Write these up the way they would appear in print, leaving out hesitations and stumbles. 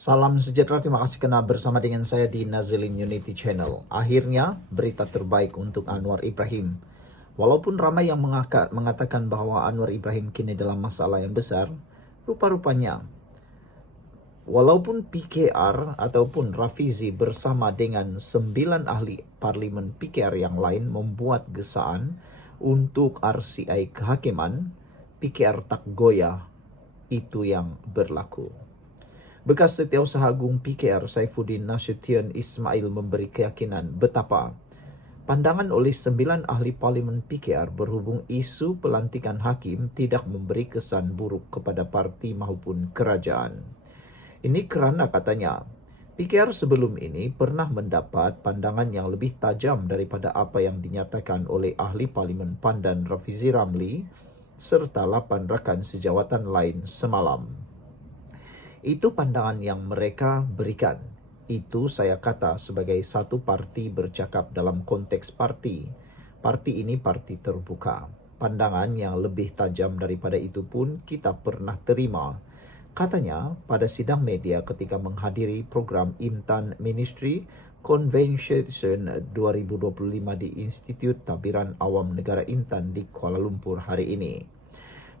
Salam sejahtera, terima kasih kena bersama dengan saya di Nazilin Unity Channel. Akhirnya, berita terbaik untuk Anwar Ibrahim. Walaupun ramai yang mengatakan bahwa Anwar Ibrahim kini dalam masalah yang besar, rupa-rupanya walaupun PKR ataupun Rafizi bersama dengan 9 ahli parlimen PKR yang lain membuat gesaan untuk RCI kehakiman, PKR tak goyah, itu yang berlaku. Bekas Setiausaha Agung PKR Saifuddin Nasution Ismail memberi keyakinan betapa pandangan oleh 9 ahli parlimen PKR berhubung isu pelantikan hakim tidak memberi kesan buruk kepada parti maupun kerajaan. Ini kerana katanya, PKR sebelum ini pernah mendapat pandangan yang lebih tajam daripada apa yang dinyatakan oleh ahli parlimen PAN dan Rafizi Ramli serta 8 rakan sejawatan lain semalam. Itu pandangan yang mereka berikan. Itu saya kata sebagai satu parti bercakap dalam konteks parti. Parti ini parti terbuka. Pandangan yang lebih tajam daripada itu pun kita pernah terima. Katanya pada sidang media ketika menghadiri program Intan Ministry Convention 2025 di Institut Tabiran Awam Negara Intan di Kuala Lumpur hari ini.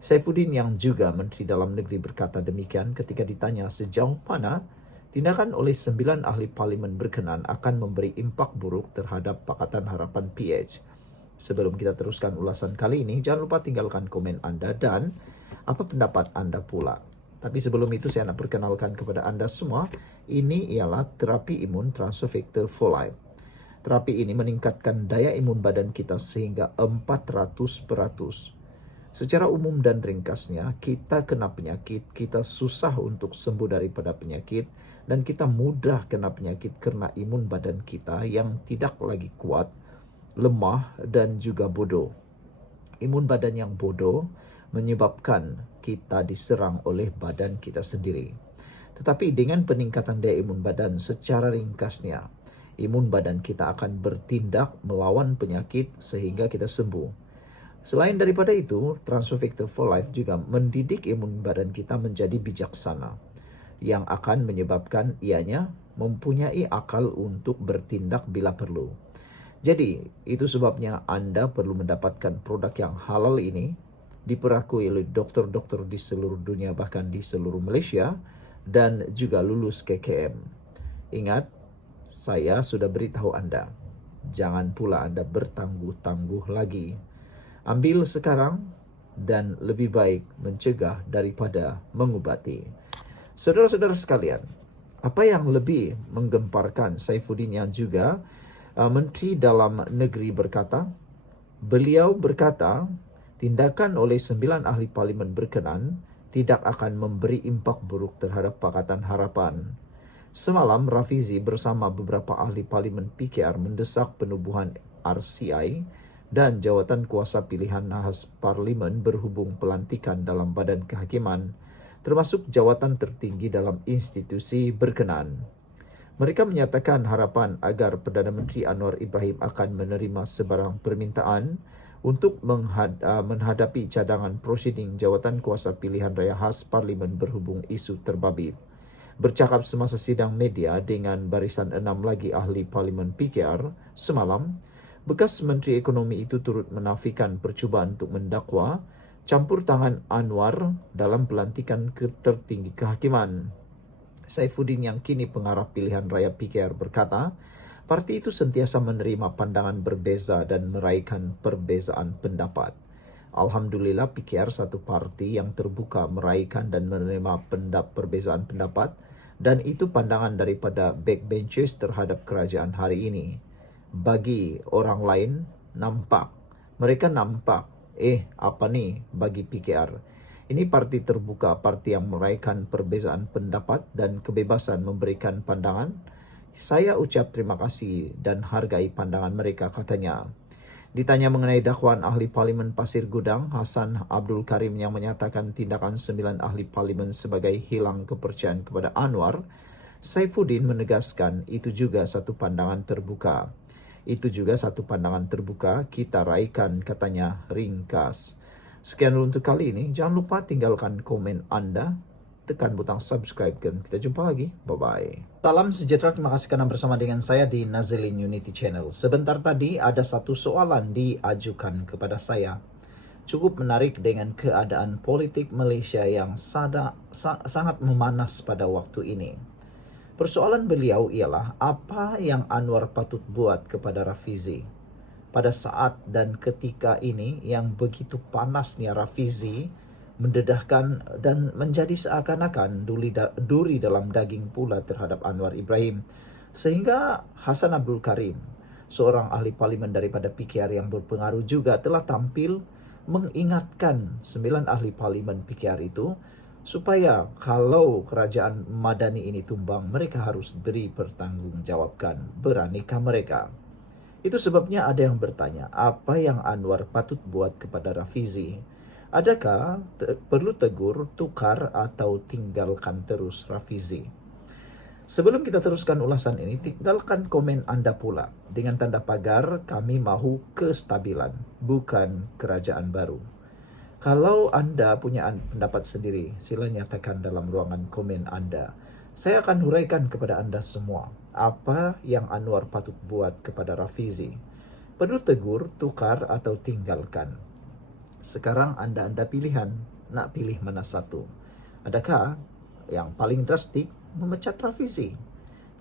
Saifuddin yang juga Menteri Dalam Negeri berkata demikian ketika ditanya sejauh mana tindakan oleh 9 ahli parlimen berkenan akan memberi impak buruk terhadap Pakatan Harapan PH. Sebelum kita teruskan ulasan kali ini, jangan lupa tinggalkan komen Anda dan apa pendapat Anda pula. Tapi sebelum itu saya nak perkenalkan kepada Anda semua, ini ialah terapi imun transfer factor for life. Terapi ini meningkatkan daya imun badan kita sehingga 400%. Secara umum dan ringkasnya, kita kena penyakit, kita susah untuk sembuh daripada penyakit dan kita mudah kena penyakit kerana imun badan kita yang tidak lagi kuat, lemah dan juga bodoh. Imun badan yang bodoh menyebabkan kita diserang oleh badan kita sendiri. Tetapi dengan peningkatan daya imun badan secara ringkasnya, imun badan kita akan bertindak melawan penyakit sehingga kita sembuh. Selain daripada itu, Transfer Factor for Life juga mendidik imun badan kita menjadi bijaksana yang akan menyebabkan ianya mempunyai akal untuk bertindak bila perlu. Jadi, itu sebabnya Anda perlu mendapatkan produk yang halal ini diperakui oleh doktor-doktor di seluruh dunia bahkan di seluruh Malaysia dan juga lulus KKM. Ingat, saya sudah beritahu Anda, jangan pula Anda bertangguh-tangguh lagi. Ambil sekarang dan lebih baik mencegah daripada mengubati. Saudara-saudara sekalian, apa yang lebih menggemparkan Saifuddin yang juga Menteri Dalam Negeri berkata, beliau berkata, tindakan oleh 9 ahli parlimen berkenan tidak akan memberi impak buruk terhadap Pakatan Harapan. Semalam, Rafizi bersama beberapa ahli parlimen PKR mendesak penubuhan RCI dan jawatan kuasa pilihan nahas parlimen berhubung pelantikan dalam badan kehakiman, termasuk jawatan tertinggi dalam institusi berkenan. Mereka menyatakan harapan agar Perdana Menteri Anwar Ibrahim akan menerima sebarang permintaan untuk menghadapi cadangan prosiding jawatan kuasa pilihan raya khas parlimen berhubung isu terbabit. Bercakap semasa sidang media dengan barisan 6 lagi ahli parlimen PKR semalam, bekas Menteri Ekonomi itu turut menafikan percubaan untuk mendakwa campur tangan Anwar dalam pelantikan tertinggi kehakiman. Saifuddin yang kini pengarah pilihan raya PKR berkata, parti itu sentiasa menerima pandangan berbeza dan meraihkan perbezaan pendapat. Alhamdulillah PKR satu parti yang terbuka meraihkan dan menerima perbezaan pendapat dan itu pandangan daripada backbenchers terhadap kerajaan hari ini. Bagi orang lain mereka nampak apa ni bagi PKR. Ini parti terbuka, parti yang meraihkan perbezaan pendapat dan kebebasan memberikan pandangan. Saya ucap terima kasih dan hargai pandangan mereka, katanya. Ditanya mengenai dakwaan ahli parlimen Pasir Gudang, Hassan Abdul Karim yang menyatakan tindakan 9 ahli parlimen sebagai hilang kepercayaan kepada Anwar, Saifuddin menegaskan itu juga satu pandangan terbuka. Itu juga satu pandangan terbuka, kita raikan, katanya ringkas. Sekian dulu untuk kali ini. Jangan lupa tinggalkan komen Anda. tekan butang subscribe dan kita jumpa lagi. Bye-bye. Salam sejahtera, terima kasih karena bersama dengan saya di Nazilin Unity Channel. Sebentar tadi ada satu soalan diajukan kepada saya. Cukup menarik dengan keadaan politik Malaysia yang sangat memanas pada waktu ini. Persoalan beliau ialah apa yang Anwar patut buat kepada Rafizi. Pada saat dan ketika ini yang begitu panasnya Rafizi mendedahkan dan menjadi seakan-akan duri dalam daging pula terhadap Anwar Ibrahim. Sehingga Hasan Abdul Karim, seorang ahli parlimen daripada PKR yang berpengaruh juga, telah tampil mengingatkan 9 ahli parlimen PKR itu supaya kalau kerajaan Madani ini tumbang, mereka harus beri pertanggungjawabkan. Beranikah mereka? Itu sebabnya ada yang bertanya, apa yang Anwar patut buat kepada Rafizi? Adakah perlu tegur, tukar, atau tinggalkan terus Rafizi? Sebelum kita teruskan ulasan ini, tinggalkan komen Anda pula. Dengan tanda pagar, kami mahu kestabilan, bukan kerajaan baru. Kalau Anda punya pendapat sendiri, sila nyatakan dalam ruangan komen Anda. Saya akan huraikan kepada Anda semua apa yang Anwar patut buat kepada Rafizi. Perlu tegur, tukar, atau tinggalkan. Sekarang Anda pilihan, nak pilih mana satu? Adakah yang paling drastik memecat Rafizi?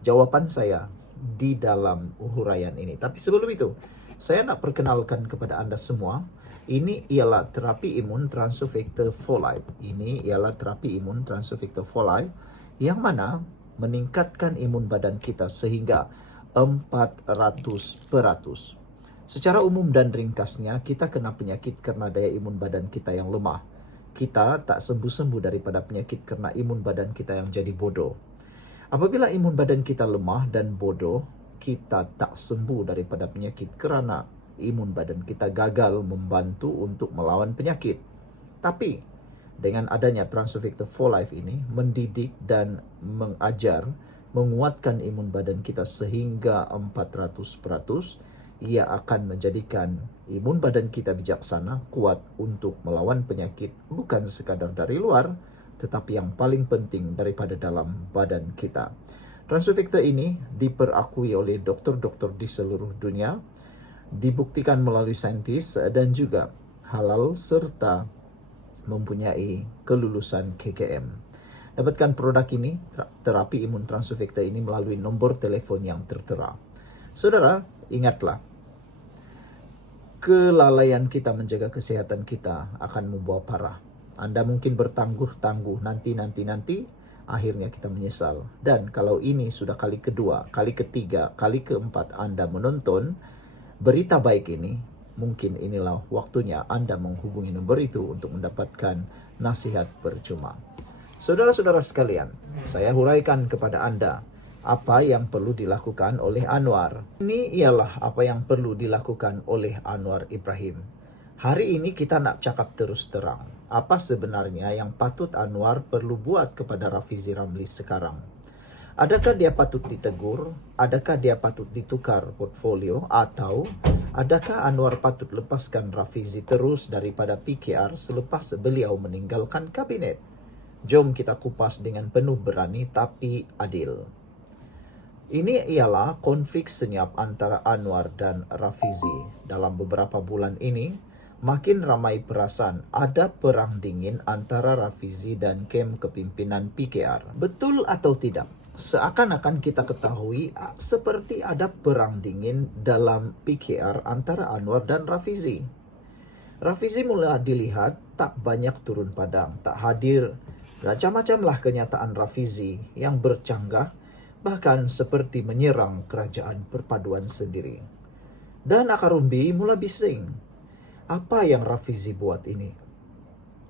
Jawaban saya di dalam huraian ini. Tapi sebelum itu, saya nak perkenalkan kepada Anda semua, ini ialah terapi imun transfer factor folate. Ini ialah terapi imun transfer factor folate yang mana meningkatkan imun badan kita sehingga 400%. Secara umum dan ringkasnya, kita kena penyakit karena daya imun badan kita yang lemah. Kita tak sembuh-sembuh daripada penyakit karena imun badan kita yang jadi bodoh. Apabila imun badan kita lemah dan bodoh, kita tak sembuh daripada penyakit kerana imun badan kita gagal membantu untuk melawan penyakit. Tapi dengan adanya transfer factor for life ini, mendidik dan menguatkan imun badan kita sehingga 400%, ia akan menjadikan imun badan kita bijaksana, kuat untuk melawan penyakit, bukan sekadar dari luar, tetapi yang paling penting daripada dalam badan kita. Transfer factor ini diperakui oleh doktor-doktor di seluruh dunia, dibuktikan melalui saintis dan juga halal serta mempunyai kelulusan KKM. Dapatkan produk ini, terapi imun transfer factor ini, melalui nombor telefon yang tertera. Saudara, ingatlah, kelalaian kita menjaga kesehatan kita akan membawa parah. Anda mungkin bertangguh-tangguh nanti, akhirnya kita menyesal. Dan kalau ini sudah kali kedua, kali ketiga, kali keempat Anda menonton berita baik ini, mungkin inilah waktunya Anda menghubungi nomor itu untuk mendapatkan nasihat percuma. Saudara-saudara sekalian, saya huraikan kepada Anda apa yang perlu dilakukan oleh Anwar. Ini ialah apa yang perlu dilakukan oleh Anwar Ibrahim. Hari ini kita nak cakap terus terang. Apa sebenarnya yang patut Anwar perlu buat kepada Rafizi Ramli sekarang? Adakah dia patut ditegur? Adakah dia patut ditukar portfolio? Atau adakah Anwar patut lepaskan Rafizi terus daripada PKR selepas beliau meninggalkan kabinet? Jom kita kupas dengan penuh berani tapi adil. Ini ialah konflik senyap antara Anwar dan Rafizi. Dalam beberapa bulan ini, makin ramai perasan ada perang dingin antara Rafizi dan kem kepimpinan PKR. Betul atau tidak? Seakan-akan kita ketahui seperti ada perang dingin dalam PKR antara Anwar dan Rafizi. Rafizi mula dilihat tak banyak turun padang, tak hadir. Macam-macamlah kenyataan Rafizi yang bercanggah, bahkan seperti menyerang kerajaan perpaduan sendiri. Dan akar umbi mula bising. Apa yang Rafizi buat ini?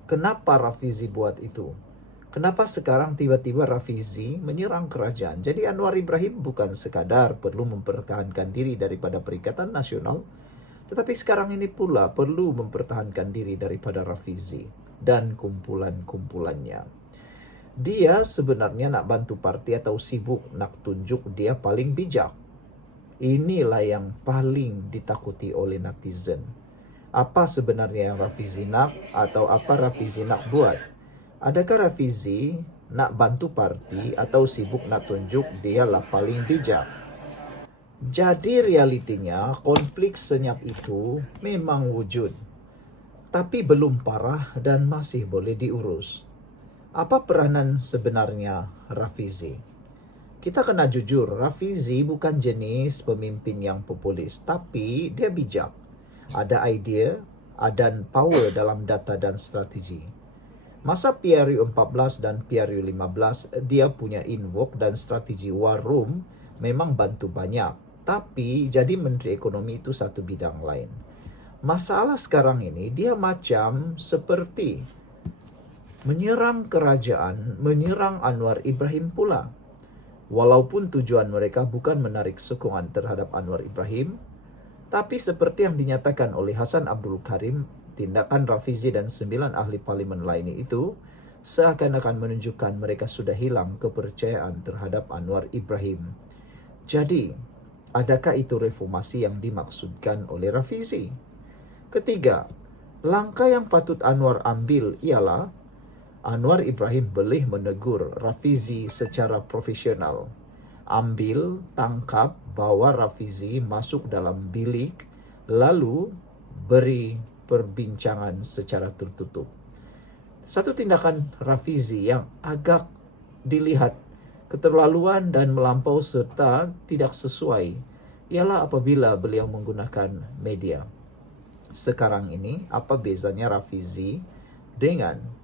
Kenapa Rafizi buat itu? Kenapa sekarang tiba-tiba Rafizi menyerang kerajaan? Jadi Anwar Ibrahim bukan sekadar perlu mempertahankan diri daripada Perikatan Nasional, tetapi sekarang ini pula perlu mempertahankan diri daripada Rafizi dan kumpulan-kumpulannya. Dia sebenarnya nak bantu parti atau sibuk nak tunjuk dia paling bijak? Inilah yang paling ditakuti oleh netizen. Apa sebenarnya yang Rafizi nak atau apa Rafizi nak buat? Adakah Rafizi nak bantu parti atau sibuk nak tunjuk dia lah paling bijak. Jadi realitinya konflik senyap itu memang wujud, tapi belum parah dan masih boleh diurus. Apa peranan sebenarnya Rafizi? Kita kena jujur, Rafizi bukan jenis pemimpin yang populis, tapi dia bijak. Ada idea dan power dalam data dan strategi. Masa PRU 14 dan PRU 15, dia punya invoke dan strategi war room memang bantu banyak. Tapi jadi Menteri Ekonomi itu satu bidang lain. Masalah sekarang ini dia macam seperti menyerang kerajaan, menyerang Anwar Ibrahim pula. Walaupun tujuan mereka bukan menarik sokongan terhadap Anwar Ibrahim, tapi seperti yang dinyatakan oleh Hasan Abdul Karim, tindakan Rafizi dan 9 ahli parlimen lainnya itu seakan-akan menunjukkan mereka sudah hilang kepercayaan terhadap Anwar Ibrahim. Jadi, adakah itu reformasi yang dimaksudkan oleh Rafizi? Ketiga, langkah yang patut Anwar ambil ialah Anwar Ibrahim boleh menegur Rafizi secara profesional. Ambil, tangkap, bawa Rafizi masuk dalam bilik, lalu beri perbincangan secara tertutup. Satu tindakan Rafizi yang agak dilihat keterlaluan dan melampau serta tidak sesuai ialah apabila beliau menggunakan media. Sekarang ini, apa bezanya Rafizi dengan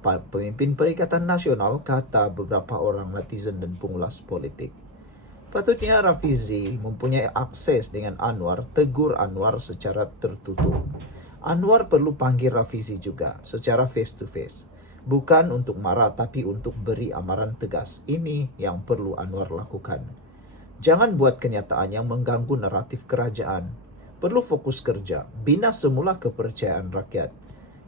pemimpin Perikatan Nasional, kata beberapa orang netizen dan pengulas politik? Patutnya Rafizi mempunyai akses dengan Anwar, tegur Anwar secara tertutup. Anwar perlu panggil Rafizi juga secara face to face. Bukan untuk marah, tapi untuk beri amaran tegas. Ini yang perlu Anwar lakukan. Jangan buat kenyataan yang mengganggu naratif kerajaan. Perlu fokus kerja, bina semula kepercayaan rakyat.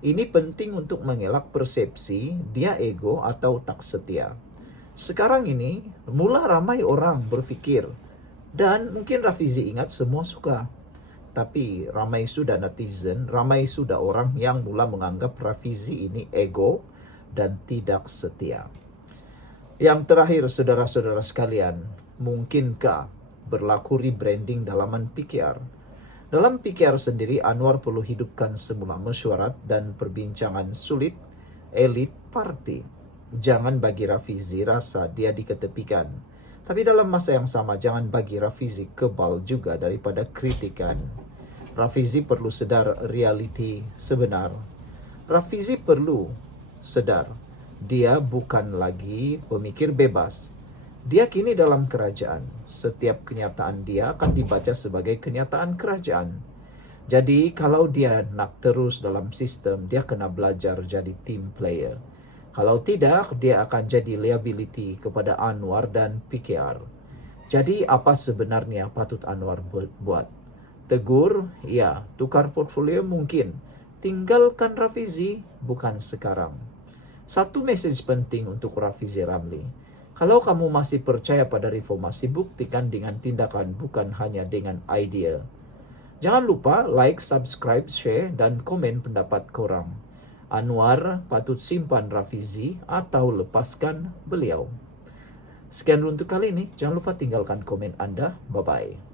Ini penting untuk mengelak persepsi dia ego atau tak setia. Sekarang ini, mula ramai orang berpikir, dan mungkin Rafizi ingat semua suka. Tapi ramai sudah netizen, ramai sudah orang yang mula menganggap Rafizi ini ego dan tidak setia. Yang terakhir, saudara-saudara sekalian, mungkinkah berlaku rebranding dalaman PKR? Dalam PKR sendiri, Anwar perlu hidupkan semula mesyuarat dan perbincangan sulit elit parti. Jangan bagi Rafizi rasa dia diketepikan. Tapi dalam masa yang sama, jangan bagi Rafizi kebal juga daripada kritikan. Rafizi perlu sedar realiti sebenar. Rafizi perlu sedar, dia bukan lagi pemikir bebas. Dia kini dalam kerajaan. Setiap kenyataan dia akan dibaca sebagai kenyataan kerajaan. Jadi kalau dia nak terus dalam sistem, dia kena belajar jadi team player. Kalau tidak, dia akan jadi liability kepada Anwar dan PKR. Jadi apa sebenarnya patut Anwar buat? Tegur, ya. Tukar portfolio mungkin. Tinggalkan Rafizi, bukan sekarang. Satu message penting untuk Rafizi Ramli. Kalau kamu masih percaya pada reformasi, buktikan dengan tindakan, bukan hanya dengan idea. Jangan lupa like, subscribe, share, dan komen pendapat korang. Anwar patut simpan Rafizi atau lepaskan beliau. Sekian untuk kali ini. Jangan lupa tinggalkan komen Anda. Bye-bye.